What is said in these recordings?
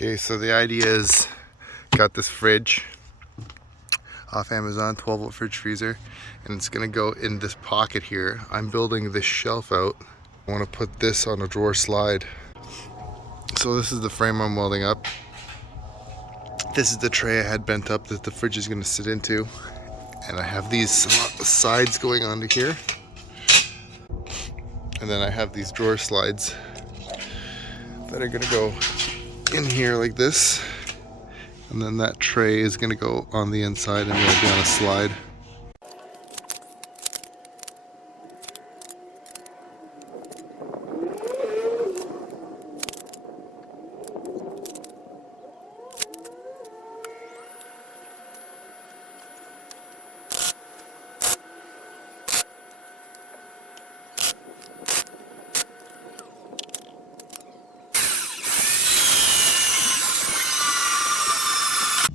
Okay, so the idea is, got this fridge off Amazon, 12-volt fridge freezer, and it's gonna go in this pocket here. I'm building this shelf out. I wanna put this on a drawer slide. So this is the frame I'm welding up. This is the tray I had bent up that the fridge is gonna sit into. And I have these sides going onto here. And then I have these drawer slides that are gonna go in here like this. And then that tray is gonna go on the inside and it'll be on a slide.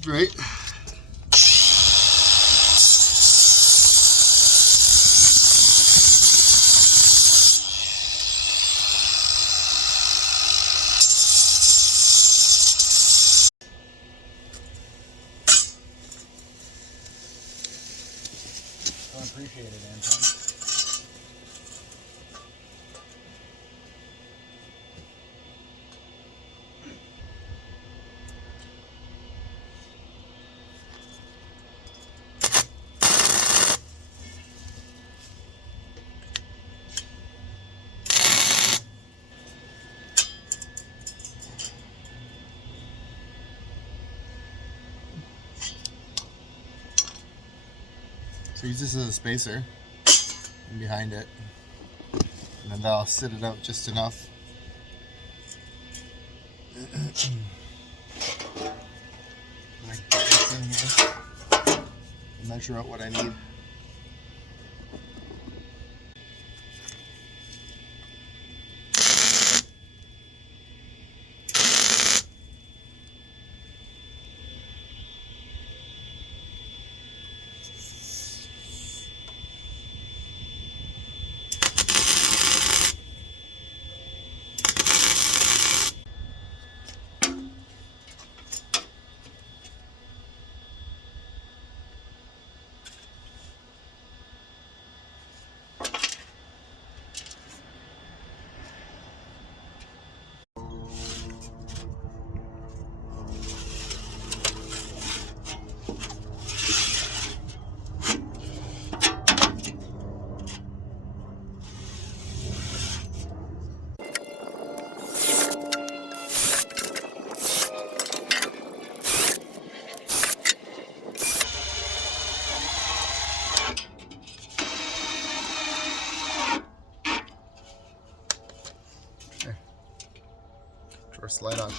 Right? I appreciate it, Anton. So use this as a spacer and behind it, and then that'll sit it out just enough. And I get this in here, measure out what I need. Drawer slide on.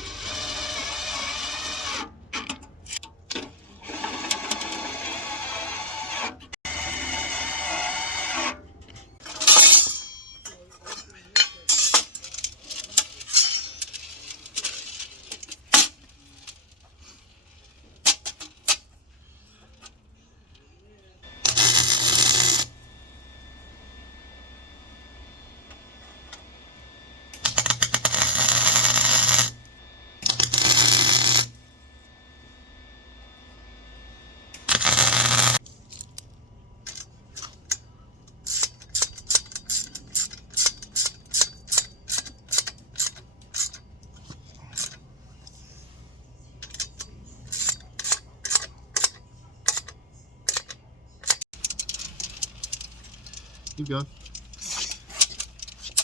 Keep going.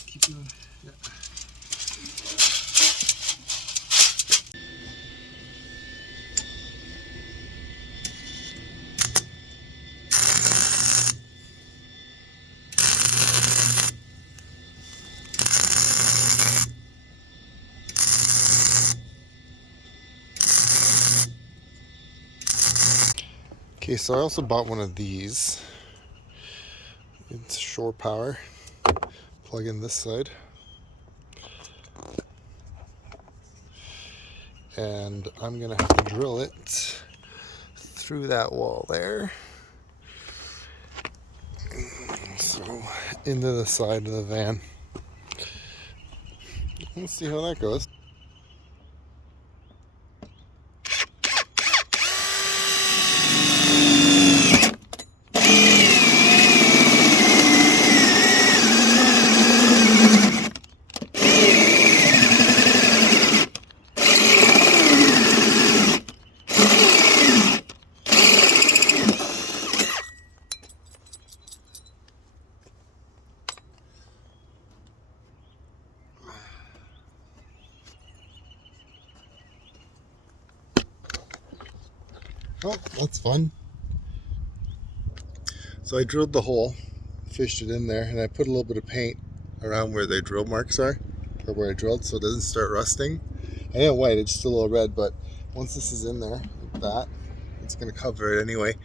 Keep going. Yeah. Okay, so I also bought one of these. It's Shore Power. Plug in this side. And I'm gonna have to drill it through that wall there. So into the side of the van. Let's see how that goes. Oh, that's fun. So I drilled the hole, fished it in there, and I put a little bit of paint around where the drill marks are, or where I drilled, so it doesn't start rusting. I didn't white, it's still a little red, but once this is in there, like that, it's going to cover it anyway.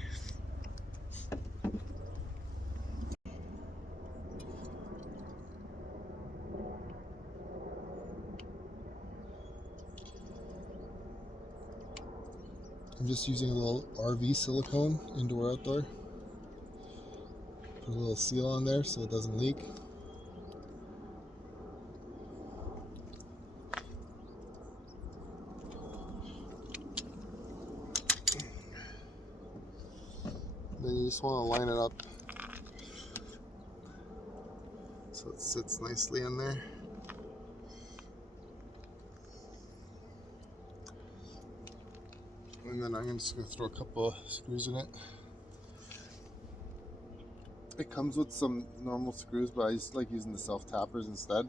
I'm just using a little RV silicone, indoor outdoor. Put a little seal on there so it doesn't leak. Then you just want to line it up so it sits nicely in there. And then I'm just going to throw a couple of screws in it. It comes with some normal screws, but I just like using the self-tappers instead.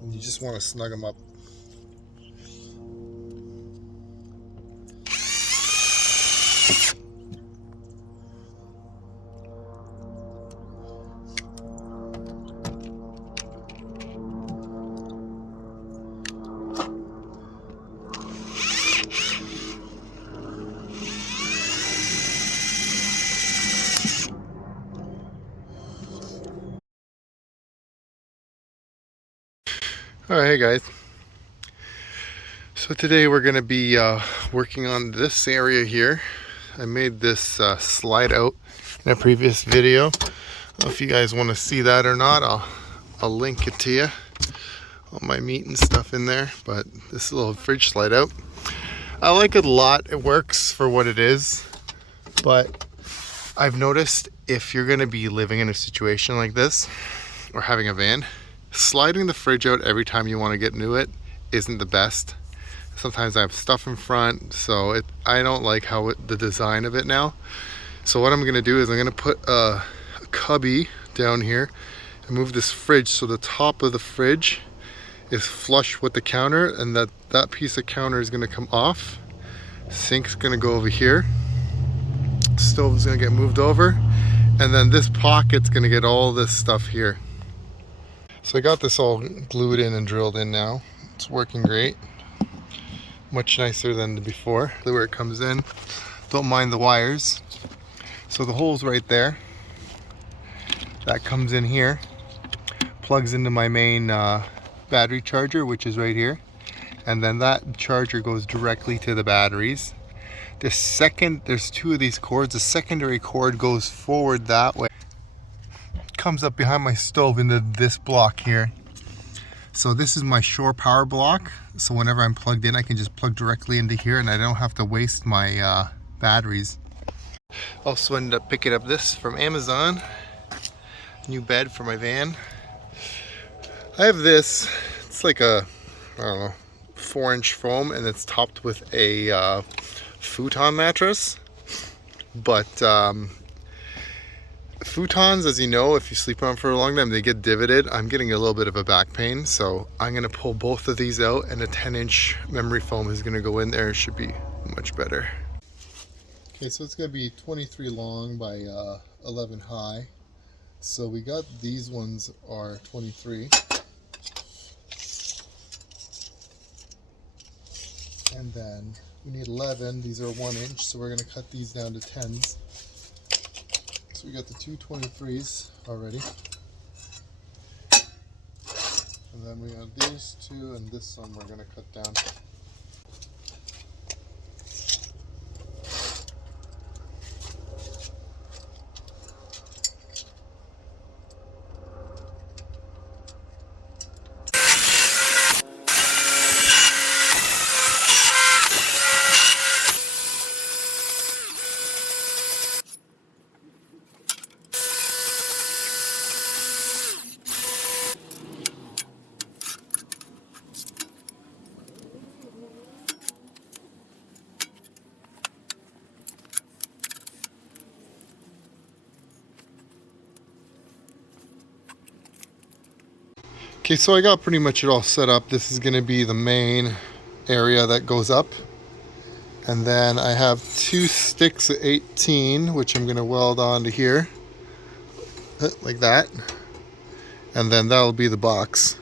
And you just want to snug them up. Alright, hey guys. So today we're going to be working on this area here. I made this slide out in a previous video. I don't know if you guys want to see that or not. I'll link it to you. All my meat and stuff in there. But this little fridge slide out, I like it a lot. It works for what it is. But I've noticed if you're going to be living in a situation like this or having a van, sliding the fridge out every time you want to get into it isn't the best. Sometimes I have stuff in front, so I don't like the design of it now. So what I'm going to do is I'm going to put a cubby down here and move this fridge so the top of the fridge is flush with the counter, and that piece of counter is going to come off. Sink's going to go over here. Stove is going to get moved over, and then this pocket's going to get all this stuff here. So I got this all glued in and drilled in now. It's working great. Much nicer than before. Where it comes in. Don't mind the wires. So the hole's right there. That comes in here. Plugs into my main battery charger, which is right here. And then that charger goes directly to the batteries. There's two of these cords. The secondary cord goes forward that way. Comes up behind my stove into this block here. So this is my shore power block. So whenever I'm plugged in, I can just plug directly into here and I don't have to waste my batteries. Also ended up picking up this from Amazon. New bed for my van. I have this. It's like a, I don't know, 4-inch foam, and it's topped with a futon mattress. But futons, as you know, if you sleep on for a long time, they get divoted. I'm getting a little bit of a back pain, so I'm going to pull both of these out, and a 10-inch memory foam is going to go in there. It should be much better. Okay, so it's going to be 23 long by 11 high. So we got these ones are 23. And then we need 11. These are 1-inch, so we're going to cut these down to 10s. So we got the two 23s already. And then we have these two, and this one we're going to cut down. Okay, so I got pretty much it all set up. This is gonna be the main area that goes up. And then I have 2 sticks of 18, which I'm gonna weld onto here, like that. And then that'll be the box.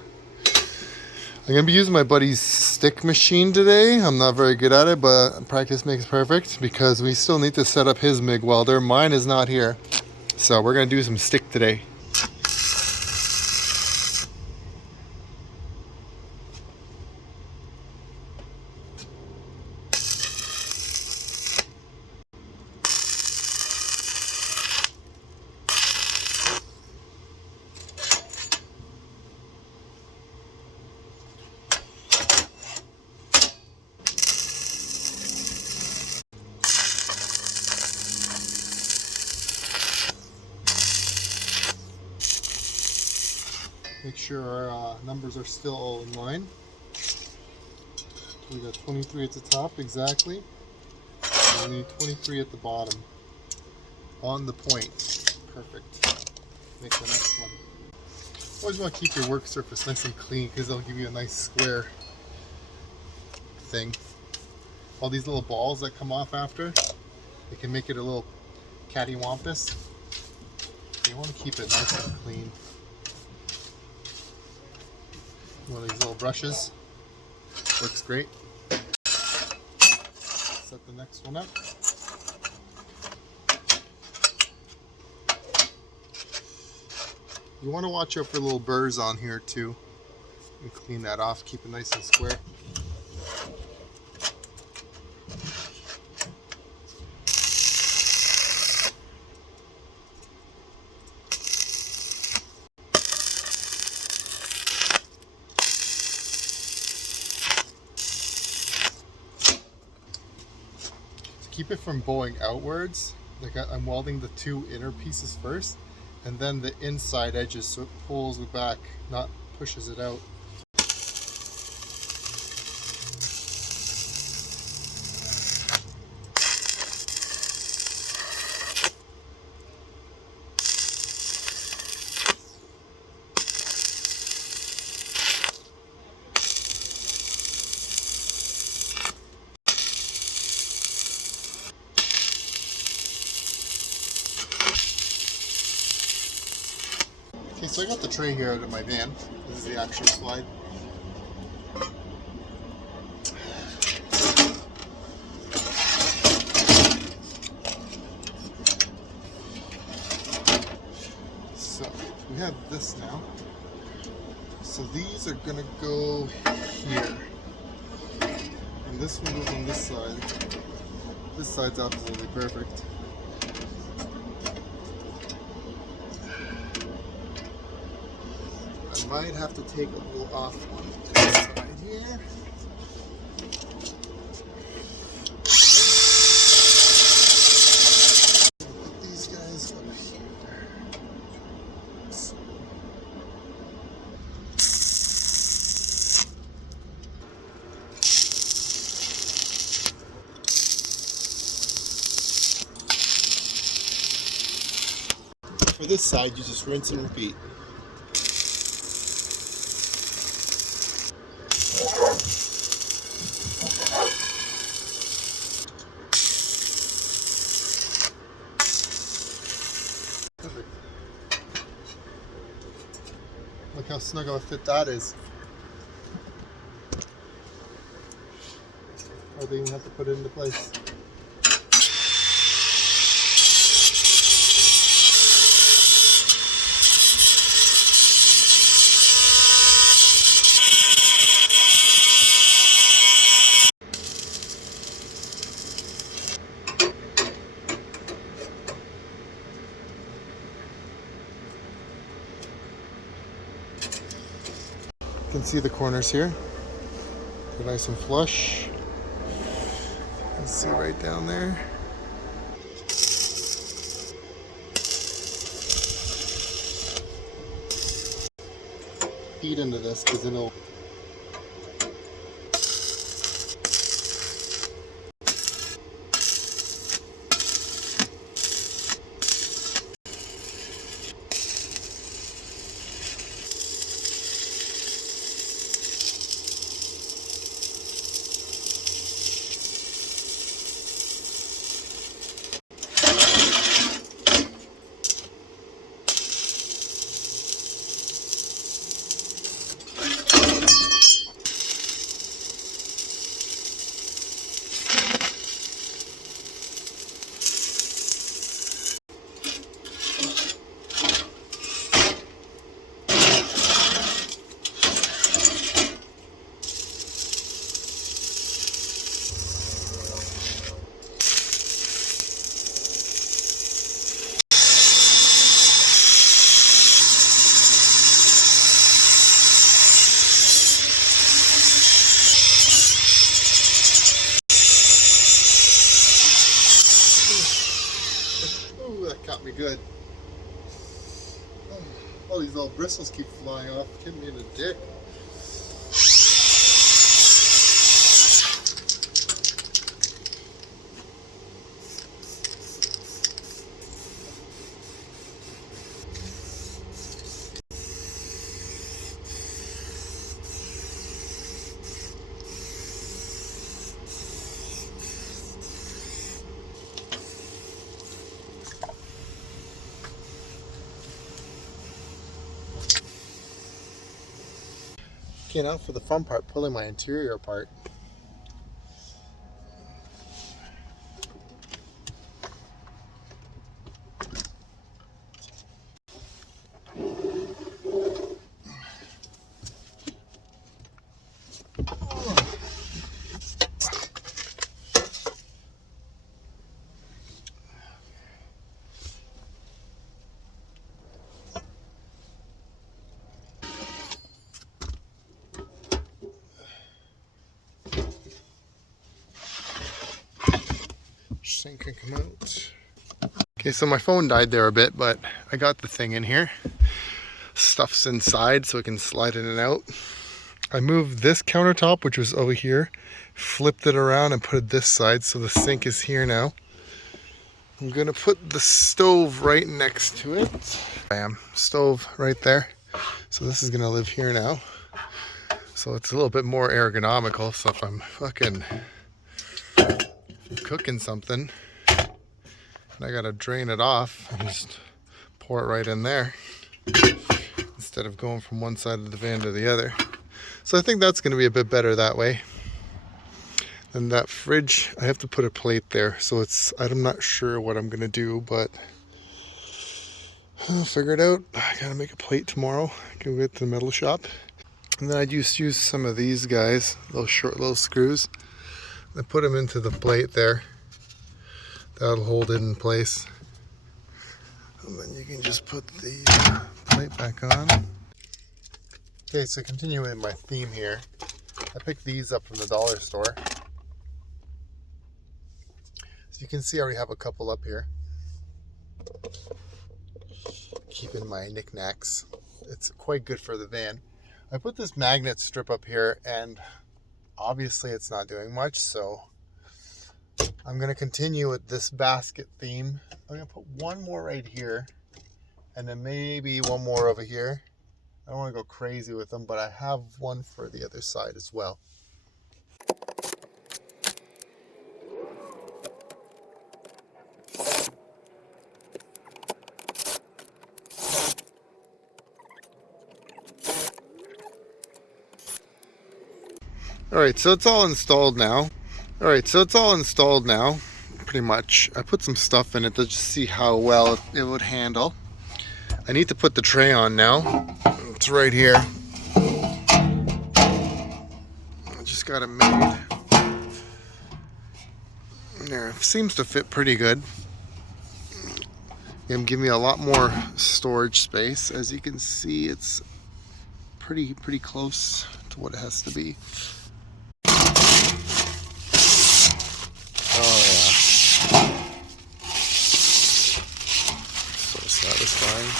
I'm gonna be using my buddy's stick machine today. I'm not very good at it, but practice makes perfect because we still need to set up his MIG welder. Mine is not here. So we're gonna do some stick today. Make sure our numbers are still all in line. We got 23 at the top, exactly. And we need 23 at the bottom. On the point. Perfect. Make the next one. Always want to keep your work surface nice and clean because they'll give you a nice square thing. All these little balls that come off after, they can make it a little cattywampus. You want to keep it nice and clean. One of these little brushes works great. Set the next one up. You want to watch out for little burrs on here too, and clean that off. Keep it nice and square. Keep it from bowing outwards. Like I'm welding the 2 inner pieces first, and then the inside edges, so it pulls it back, not pushes it out. Okay, so I got the tray here out of my van. This is the actual slide. So we have this now. So these are gonna go here. And this one goes on this side. This side's absolutely perfect. I might have to take a little off on this side here. Put these guys up here. For this side, you just rinse and repeat. Perfect. Look how snug of a fit that is. Or they even have to put it into place. You can see the corners here. They're nice and flush. You can see right down there. Feed into this because it'll good. All these little bristles keep flying off, hitting me in the dick. Okay, now for the fun part, pulling my interior apart. Sink can come out. Okay, so my phone died there a bit, but I got the thing in here. Stuff's inside so I can slide in and out. I moved this countertop, which was over here, flipped it around and put it this side, so the sink is here now. I'm gonna put the stove right next to it. Bam, stove right there. So this is gonna live here now. So it's a little bit more ergonomical, so if I'm fucking cooking something and I gotta drain it off and just pour it right in there instead of going from one side of the van to the other. So I think that's going to be a bit better that way. And that fridge, I have to put a plate there, so I'm not sure what I'm going to do, but I'll figure it out. I gotta make a plate tomorrow, go get to the metal shop. And then I just use some of these guys, those short little screws. I put them into the plate there. That'll hold it in place. And then you can just put the plate back on. Okay, so continuing my theme here, I picked these up from the dollar store. So you can see I already have a couple up here. Keeping my knickknacks. It's quite good for the van. I put this magnet strip up here and obviously it's not doing much, so I'm going to continue with this basket theme. I'm going to put one more right here and then maybe one more over here. I don't want to go crazy with them, but I have one for the other side as well. Alright, so it's all installed now. Pretty much. I put some stuff in it to just see how well it would handle. I need to put the tray on now. It's right here. I just got it made. There, it seems to fit pretty good. It'll give me a lot more storage space. As you can see, it's pretty close to what it has to be. Oh yeah. So satisfying.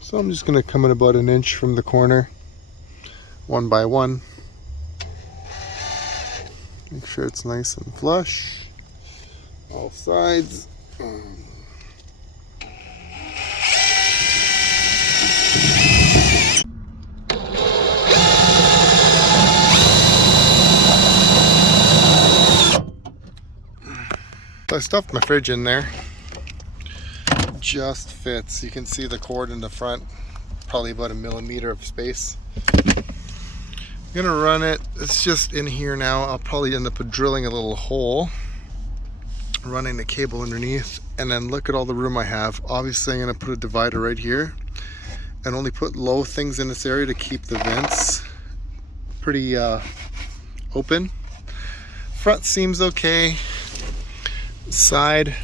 So I'm just going to come in about an inch from the corner, one by one. Make sure it's nice and flush, all sides. So I stuffed my fridge in there. Just fits. You can see the cord in the front, probably about 1 millimeter of space. I'm gonna run it. It's just in here now. I'll probably end up drilling a little hole, running the cable underneath, and then look at all the room I have. Obviously I'm gonna put a divider right here and only put low things in this area to keep the vents pretty open. Front seems okay. Side,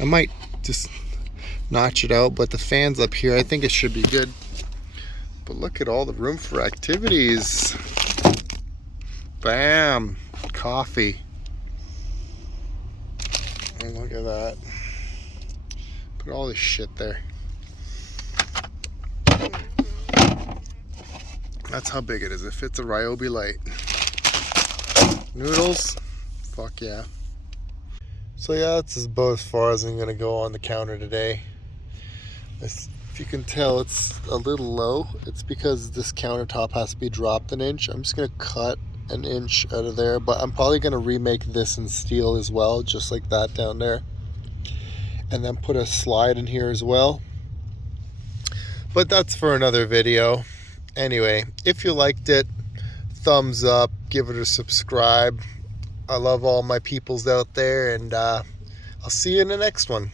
I might just notch it out, but the fans up here, I think it should be good. But look at all the room for activities. Bam! Coffee. And look at that. Put all this shit there. That's how big it is. It fits a Ryobi Light. Noodles. Fuck yeah. So yeah, that's about as far as I'm gonna go on the counter today. If you can tell, it's a little low. It's because this countertop has to be dropped an inch. I'm just gonna cut an inch out of there, but I'm probably gonna remake this in steel as well, just like that down there. And then put a slide in here as well. But that's for another video. Anyway, if you liked it, thumbs up, give it a subscribe. I love all my peoples out there, and I'll see you in the next one.